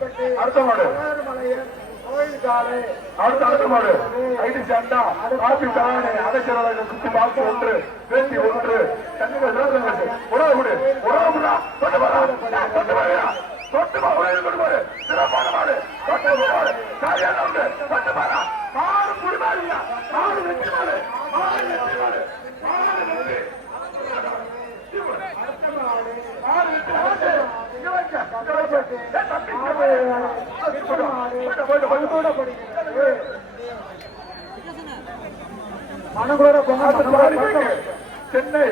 அடுத்த மாடு. கோயில் காலை அடுத்த அடுத்த மாடு. ஐடி சண்டா. காப்பி தானே. அடைச்சலாக குத்து பாக்ஸ் ஒன்று வேட்டி ஒன்று. தண்ணிகள் உறவு விடு உறவு விடா தொட்டு வரா தொட்டு வரா தொட்டு வா உறவு கொண்டு போடு சிறப்பான மாடு. தொட்டு மாடு சரியான உண்டு தொட்டு வரா மாடு குடி மாடுயா மாடு வெற்றி மாடு. மாடு வெற்றி மாடு மாடு வெற்றி மாடு வெற்றி மாடு இங்க வைக்க இங்க வைக்க ஏ, தம்பி, இங்க போயிடு. போயிடு, போயிடு, போயிடு. மனகுளோட பொங்கல் அடுத்த மாடு இருக்கு. சென்னை.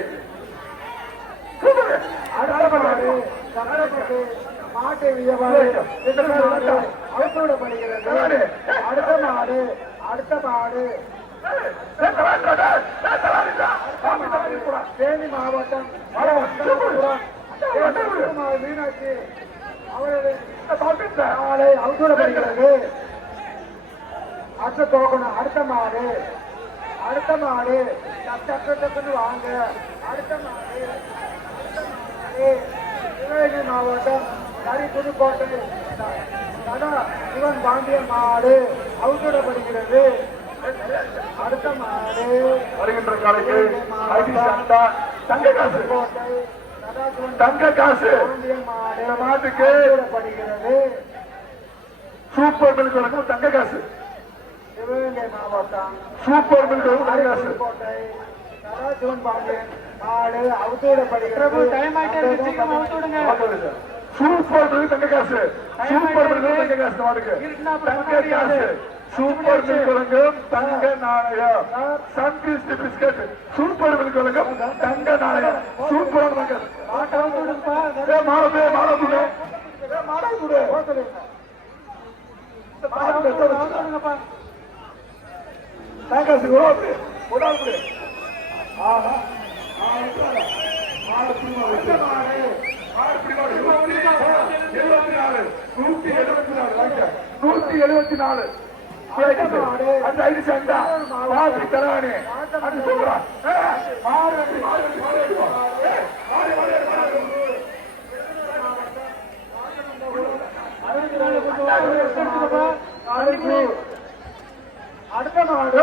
மாட்டு வியாபாரி அவுத்துவிடப்படுகிறது அடுத்த மாடு அடுத்த மாடு. தேனி மாவட்டம் மீனாட்சி அவரது அவுத்துவிடப்படுகிறது அடுத்த போகணும் அடுத்த மாடு. அடுத்த மாடு. டக்கு டக்குன்னு வாங்க. அடுத்த மாடு. சிவகங்கை மாவட்டம் நரி புதுக்கோட்டை கடா சிவன் பாண்டியன் மாடு அவுத்துவிடப்படுகிறது அடுத்த மாடு. வருகின்ற காலைக்கு தங்க காசு. கோட்டை தங்க காசு. மாட்டுக்கு சூப்பர் மில்க் வழங்கும் தங்க காசு. சிவகங்கை மாவட்டம் சூப்பர் காசு கோட்டை சதாசிவன் பாண்டியன் மாடு அவுத்துவிடப்படுகிறது சூப்பர் மில்க் தங்க காசு. சூப்பர் மில்க் தங்க காசு இந்த மாட்டுக்கு தங்க காசு. சூப்பர் மில்க் வழங்கும் தங்க நாணயம். சன்கிரிஸ்ட் பிஸ்கட். சூப்பர் மில்க் வழங்கும் தங்க நாணயம். சூப்பர் தங்க. ஏ மாடு மாடு குடு ஏ மாடு குடு இந்த ஆஹா ஆஹா எழுபத்தி நாலு நூத்தி எழுபத்தி நாலு நூத்தி எழுபத்தி நாலு அந்த ஐடி சண்டா தரானே அது சொல்றான் மாடு வெட்டு, மாடு வெட்டு. அடுத்த மாடு.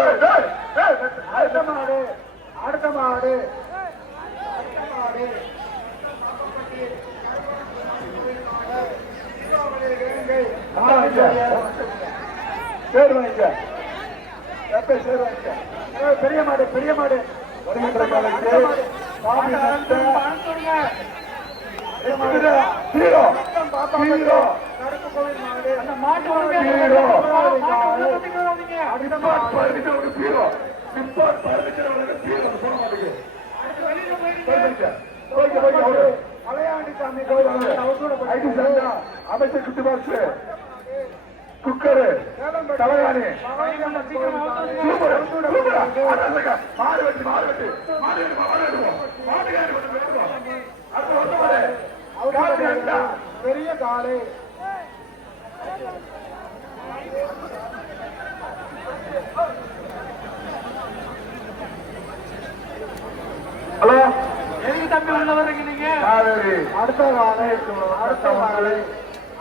அடுத்த மாடு அடுத்த மாடு. சேர் வாங்கிக்க. சேர் வாங்கிக்க. பெரிய மாடு பெரிய மாடு வருகின்ற காலைக்கு மாடு சண்டை. ஹீரோ, ஹீரோ, அமைச்சர் குட்டி பாக்ஸ் குக்கரு மாடு வெட்டி மாடு வெட்டி மாடு வெட்டி மாடு வெட்டுவோம் மாடு வெட்டுவோம் பெரிய காலை ஹலோ. எதுக்கு தம்பி உள்ள வர்றீங்க நீங்க? காவேரி அடுத்த காலை அடுத்த காலை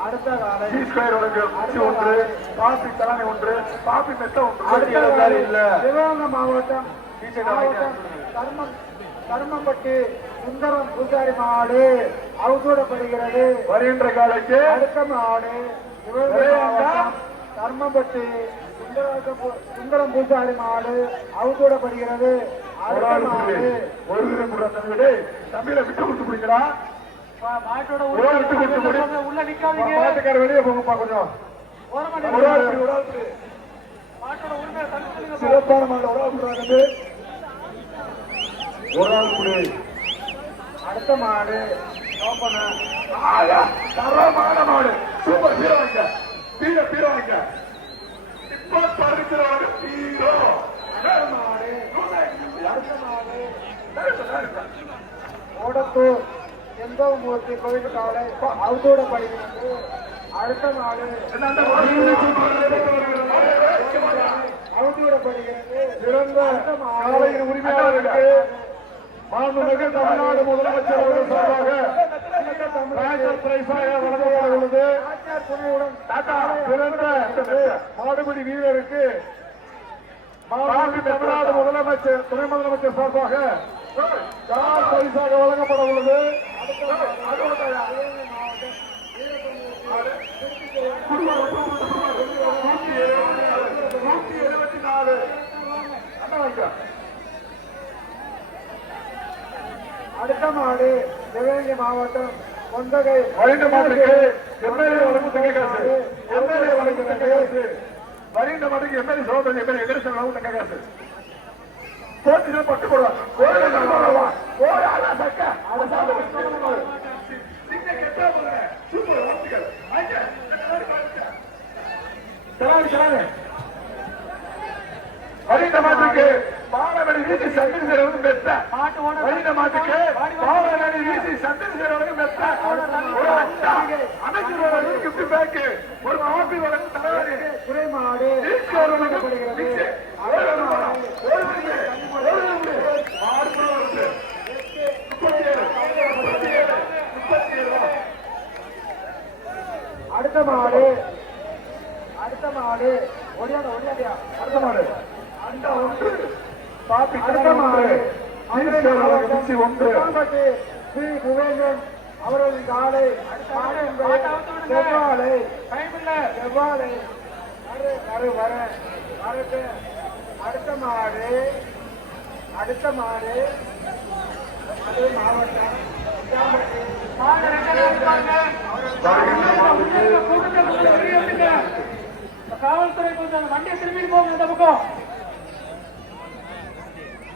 அடுத்த காலை ஸ்கொயர் அச்சு ஒன்று காபி தலைமை ஒன்று காபி மெத்த ஒன்று. இல்ல. சிவகங்கை மாவட்டம். மாவட்டம் கர்மம் கர்மம்பட்டி சுந்தரம் பூசாரி மாடு. அவுசூடப்படுகிறது வருகின்ற காலைக்கு அடுத்த மாடு. மாவட்டம் கர்மம்பட்டி சுந்தரம் பூசாரி மாடு. டேய், தம்பியில விட்டு கொடுத்து பிடி உள்ள நிக்காதீங்க. மாட்டுக்கார வெளியே போங்கப்பா கொஞ்சம். சிறப்பான மாடு ஒரு ஆள் பிடிறாங்க ஒரு ஆள் அடுத்த மாடு. தரமான மாடு. சூப்பர் ஹீரோ வாங்க. ஹீரோ ஹீரோ வாங்க. இப்ப பறிக்கிறவங்க ஹீரோ மாடு. ஓடத்தூர் காலை அடுத்த மாடு? அவுதூடப்படுகிறது சிறந்த சாலையின் உரிமையாளருக்கு மாண்புமிகு தமிழ்நாடு முதலமைச்சர் அவர்கள் சார்பாக ராஜர் பிரைஸாக வழங்கப்பட உள்ளது ஆச்சார் துணையுடன் டாடா. சிறந்த மாடுபிடி வீரருக்கு தமிழ்நாடு முதலமைச்சர் துணை முதலமைச்சர் சார்பாக கார் பரிசாக வழங்கப்பட உள்ளது நூத்தி எழுபத்தி நாலு. அடுத்த மாடு சிவகங்கை மாவட்டம் கொண்டகை. வரிந்த மாட்டுக்கு எம்எல்ஏ வழங்கும் தங்க காசு. எம்எல்ஏ வழங்கும் தங்க காசு. வரிந்த மாட்டுக்கு எம்எல்ஏ சோதனை எம்எல்ஏ எதிர்த்து வழங்கும் தங்க காசு. போட்டியில் பட்டு போடுவா கோயில் போடுவா கோயால சக்க. கெட்டா போங்க சூப்பர் பாலமணி வீசி சந்திர சேரவனும் பெற்ற வரிந்த மாட்டுக்கு பாலமணி வீசி சந்திர சேரவனும் பெற்ற ஒரு அட்டா அமைச்சர் வழங்கும் gift bag, ஒரு காபி வழங்கும் தலைவரி. குறை மாடு ஈஸ்வரனுக்கு mix. ஒரு ஒரு ஒரு. அடுத்த மாடு. அடுத்த மாடு. ஒடியாத ஒடியாதியா அடுத்த மாடு. அண்டா ஒன்று. பாப்பி ஒன்று ஸ்ரீ குவேந்தன் அவரது காலை செவ்வாழை செவ்வாழை. அடுத்த மாடு அடுத்த மாடு. மாவட்டம் காவல்துறை கொஞ்சம் வண்டியை திரும்பி போங்க இந்த பக்கம்.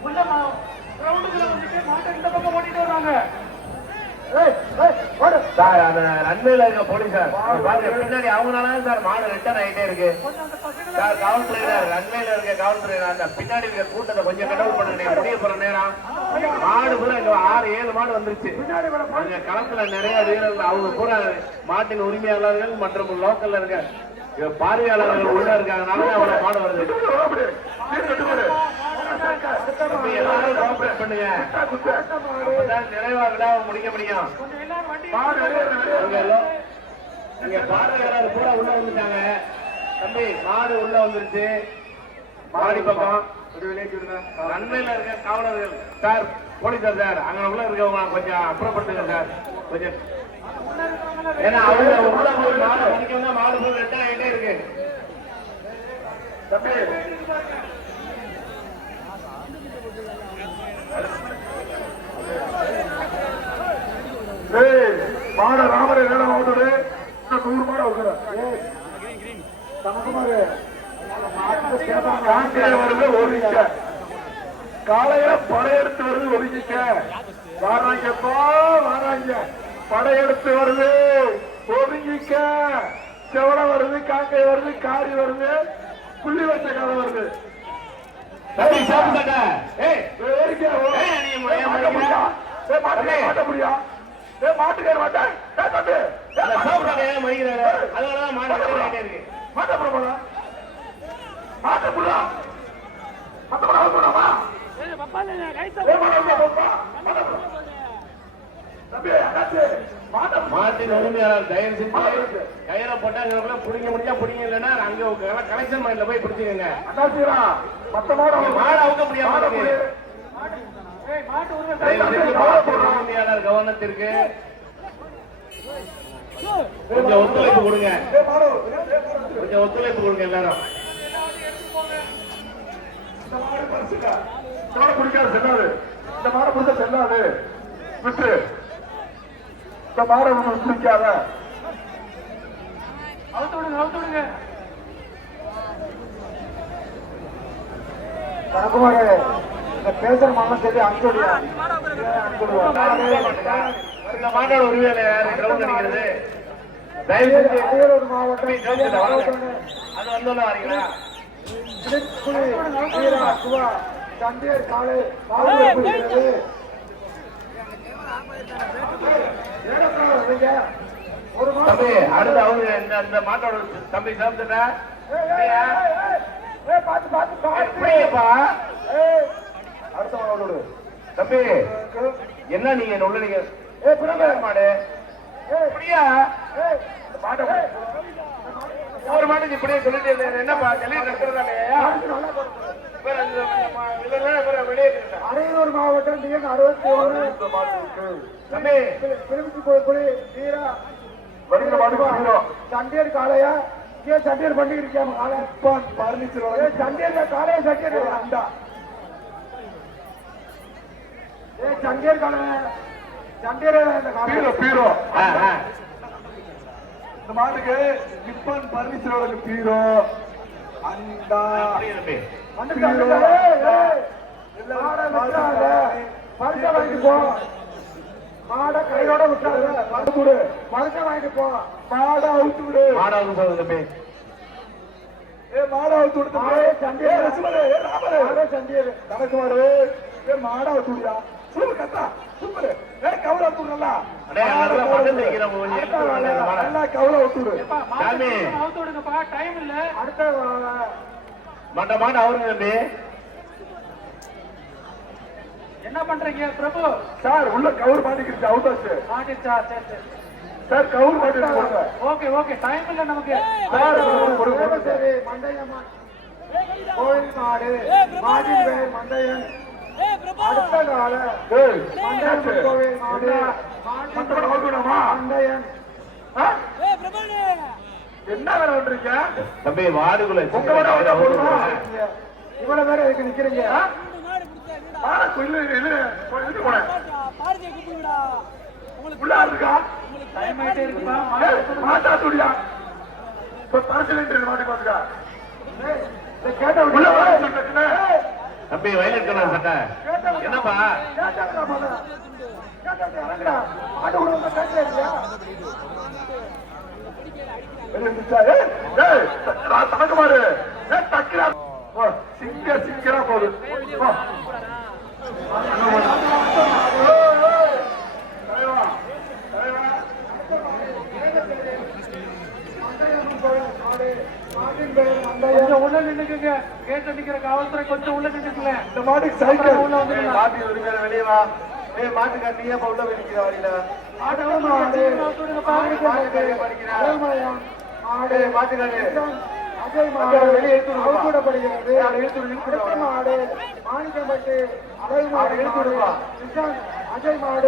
உள்ள கிரவுண்டுக்குள்ள வந்துட்டு மாட்டை இந்த பக்கம் ஓட்டிட்டு சார் அந்த ரன்வேல இருக்க பின்னாடி அவங்களால சார் மாடு ரிட்டர்ன் ஆயிட்டே இருக்கு. சார் காவல்துறையினர் ரன்வேல இருக்க காவல்துறையினர் அந்த பின்னாடி இருக்க கூட்டத்தை கொஞ்சம் கண்ட்ரோல் பண்ணுங்க முடிய போற நேரம். மாடு பூரா இங்க ஆறு ஏழு மாடு வந்துருச்சு. அங்க களத்துல நிறைய வீரர்கள் அவங்க பூரா மாட்டின் உரிமையாளர்கள் மற்றும் லோக்கல்ல இருக்க பார்வையாளர்கள் உள்ள இருக்காங்கனால அவ்வளவு மாடு வருது. தம்பி, எல்லாரும் கோஆபரேட் பண்ணுங்க. அப்பதான் நிறைவா விழாவை முடிக்க முடியும். கொஞ்சம் எல்லாரும் வண்டி இங்க எல்லாம் இங்க பார்வையாளர் பூரா உள்ள வந்துட்டாங்க. தம்பி மாடு உள்ள வந்துருச்சு. மாடி பக்கம் நன்மையில இருக்க காவலர்கள். சார் போலீஸார் சார் அங்க உள்ள இருக்கவங்க கொஞ்சம் அப்புறப்படுத்துங்க சார். கொஞ்சம். ஏன்னா அவங்க உள்ள போய் மாடு மணிக்கவங்க மாடு போய் ரெட்டா எங்கே இருக்கு. தம்பி ஏய், மாட ராமரை வேலை ஓட்டுது இன்னும் நூறு மாடு வருது? ஒதுங்க காலையில படையெடுத்து வருது ஒதுங்கிக்க வாராங்கப்பா வாராங்க. படையெடுத்து வருது ஒதுங்கிக்க செவளம் வருது காக்கை வருது காரி வருது புள்ளி வச்ச கதை வருது. மாட்டுக்கார மாட்ட முடியா? ஏய், மாட்டுக்கார மாட்ட? ஏய், தம்பி, ஏய், அந்த மாட்ட சோப்பு முடியா? சட்டையை மடிக்கிறாரு அதனாலதான் மாடு ரெட்டை ஆகிட்டே இருக்கு மாட்ட முடியுமா? மாட்ட முடியா? மாட்ட முடியா? மாட்ட முடியாமா? ஏய், மாட்ட முடியாமா? மாட்ட முடியா? தம்பி, அண்ணாச்சி, மாட்ட முடியா? மாட்டின் உரிமையாளர் தயவு செஞ்சு கயிறை போட்டாங்க பிடிங்க முடிஞ்சா பிடிங்க இல்லைன்னா அங்க கலெக்ஷன் மைண்ட்ல போய் பிடிச்சிக்கங்க மத்த மாடு அவங்க- மாடு அவுக்க முடியாம கவனத்திற்கு கொஞ்சம் ஒத்துழைப்பு கொடுங்க. கொஞ்சம் ஒத்துழைப்பு கொடுங்க எல்லாரும். இந்த மாடு பரிசுங்க. இந்த மாடு பிடிக்காது செல்லாது. இந்த மாடு பிடிச்சா செல்லாது. விட்டு. இந்த மாடை பிடிக்காத அவுத்து விடுங்க அவுத்து விடுங்க. தனக்குமாரு இந்த பேசுற மனம் சரி அனுப்பிடுவா இந்த மாட்டோட உரிமையாளர் யாரு கிரவுண்ட் அடிக்கிறது? அரியலூர் மாவட்டம். அது வந்தோன்னு வரீங்களா? தந்தையர் காலை பாதுகாப்பு ஒரு அடுத்து அவங்க இந்த இந்த மாட்டோட தம்பி சாப்பிட்டுட்டா பார்த்து பார்த்து பார்த்து. எப்படிப்பா ஏய், அடுத்த மாடோடு தம்பி என்ன நீங்க உள்ள நீங்க ஏய், பிரபு. மாடு. இப்படியா மாட்டுக்கு இப்படியே சொல்லிட்டு. என்னப்பா மாடு வெளியே. அரியலூர் மாவட்டம் டிஎன் அறுபத்தி ஒன்று தம்பி. திருச்சி கோயில் வீரா. சண்டியர் காளையா? ஏன் சண்டியர் பண்ணி இருக்கியா காலை பர்னிச்சர் ஏ சண்டியர் காளையா சண்டியர் அண்டா. ஏ சண்டியர் காளை சண்டியர் இந்த பீரோ பீரோ. ஆ. இந்த மாட்டுக்கு நிப்பான் பீரோ. அண்டா. ஏய். மாடை விட்டுறாத. பரிசை வாங்கிட்டு போ. மாடை கையோட விட்டுறாத. மாடு விடு. வாங்கிட்டு போ. மாடை அவுத்து விடு. மாடாவுக்கு போகுது தம்பி. ஏ மாடை அவுத்து விடு மாடே ஏ சண்டியர் ரசிமரே ஏ ராமரே. மாடே தனக்குமாரு ஏ மாடை அவுத்து சூப்பர் கத்தா. சூப்பர். ஏ கவுல அவுத்து மாடை. நல்லா கவுல அவுத்து விடு. சாமி. சீக்கிரம் அவுத்து விடுங்கப்பா. டைம் இல்ல. அடுத்த வா- மண்ட மாடு அவருங்க தம்பி. என்ன பண்றீங்க பிரபு? சார் உள்ள கவுர் மாட்டிக்கிச்சு அவுட்டாச்சு மாட்டிச்சா? சரி சரி. சார் கவுர் மாட்டி போடுங்க ஓகே ஓகே. டைம் இல்ல நமக்கு. சார் ஒரு- சரி மண்டையம்மன் கோயில் மாடு மாடின் பேர் மண்டையன். அடுத்த கால ஏய், மண்டையம்மன் கோவில் விடாமா? மண்டையன். ஆ? என்ன வேலை பண்றீங்க? தம்பி வாடுக்குள்ள உங்க? இவ்வளவு பேர் இதுக்கு நிக்கிறீங்க? மாடை கொல்லு, இது, இது போனேன். உள்ள ஆள் இருக்கா? டைம் ஆயிட்டே இருக்குப்பா ஏய், மாட்டா துடியா. இப்ப பரிசு நின்று மாட்டி பாத்துக்கா. கேட்ட உள்ள வா. தம்பி வயலட் கலர் சட்டை என்னப்பா. மாடு விடுங்க, கேட்டே இல்லையா? வா, சிங்க, சிங்கரா போகுது. கொஞ்சம் உள்ள நின்னுக்குங்க. கேட்ட நிக்கிற காவல்துறை கொஞ்சம் உள்ள இந்த மாட்டுக்கு சைக்கிள் உள்ள வந்துடலாம். மாட்டி உரிமையில வெளியே வா. ஏய் மாட்டுக்கார நீ ஏன் உள்ள வெளிக்கிற வழியில. ஆட்டோ மாடு மாடு மாட்டுக்காரு மாடு மாணிக்கம்பட்டு அலை மாடு அஜய் மாடு.